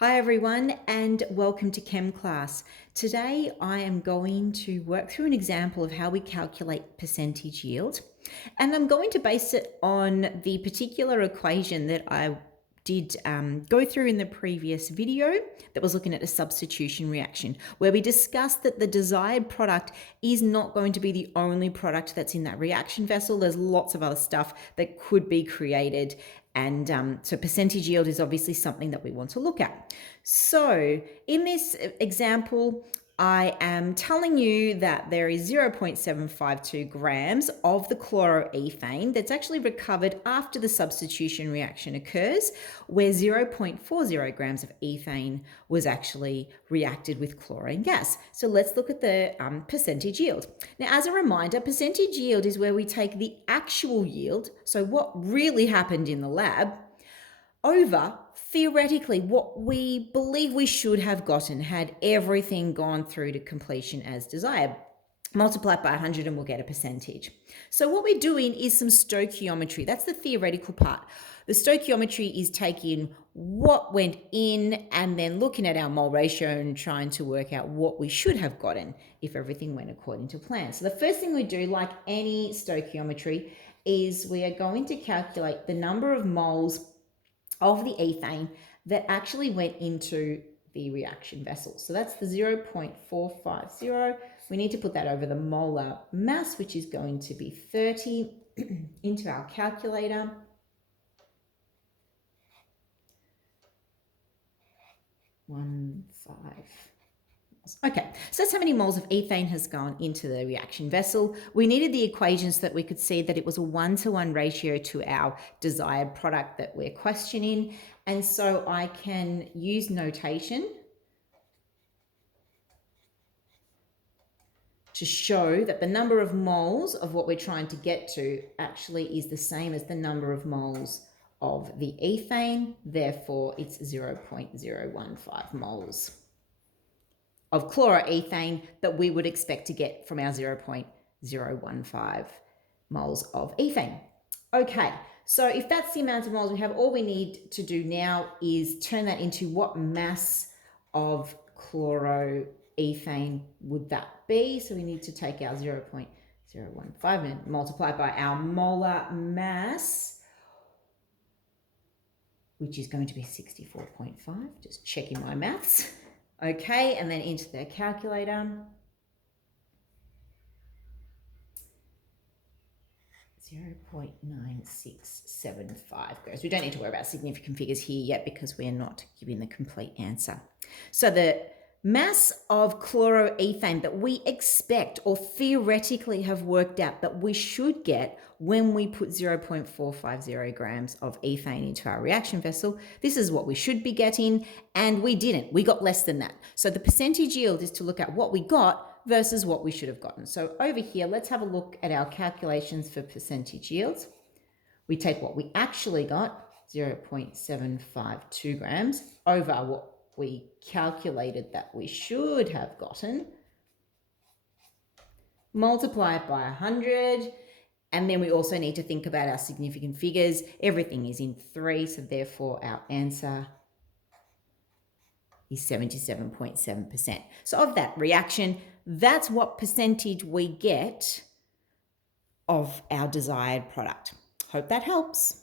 Hi everyone and welcome to Chem class. Today I am going to work through an example of how we calculate percentage yield, and I'm going to base it on the particular equation that I did go through in the previous video that was looking at a substitution reaction, where we discussed that the desired product is not going to be the only product that's in that reaction vessel. There's lots of other stuff that could be created, and so percentage yield is obviously something that we want to look at. So in this example, I am telling you that there is 0.752 grams of the chloroethane that's actually recovered after the substitution reaction occurs, where 0.40 grams of ethane was actually reacted with chlorine gas. So let's look at the percentage yield. Now, as a reminder, percentage yield is where we take the actual yield, so what really happened in the lab, over theoretically what we believe we should have gotten had everything gone through to completion as desired. Multiply it by 100 and we'll get a percentage. So what we're doing is some stoichiometry. That's the theoretical part. The stoichiometry is taking what went in and then looking at our mole ratio and trying to work out what we should have gotten if everything went according to plan. So the first thing we do, like any stoichiometry, is we are going to calculate the number of moles of the ethane that actually went into the reaction vessel. So that's the 0.450. We need to put that over the molar mass, which is going to be 30, into our calculator. Okay, so that's how many moles of ethane has gone into the reaction vessel. We needed the equations so that we could see that it was a 1-to-1 ratio to our desired product that we're questioning. And so I can use notation to show that the number of moles of what we're trying to get to actually is the same as the number of moles of the ethane. Therefore, it's 0.015 moles of chloroethane that we would expect to get from our 0.015 moles of ethane. Okay, so if that's the amount of moles we have, all we need to do now is turn that into what mass of chloroethane would that be. So we need to take our 0.015 and multiply by our molar mass, which is going to be 64.5. Just checking my maths. Okay, and then into the calculator. 0.9675 grams. We don't need to worry about significant figures here yet because we're not giving the complete answer. So the mass of chloroethane that we expect or theoretically have worked out that we should get when we put 0.450 grams of ethane into our reaction vessel, this is what we should be getting, and we didn't. We got less than that. So the percentage yield is to look at what we got versus what we should have gotten. So over here, let's have a look at our calculations for percentage yields. We take what we actually got, 0.752 grams, over what we calculated that we should have gotten, multiply it by 100, and then we also need to think about our significant figures. Everything is in 3, so therefore our answer is 77.7%. So of that reaction, that's what percentage we get of our desired product. Hope that helps.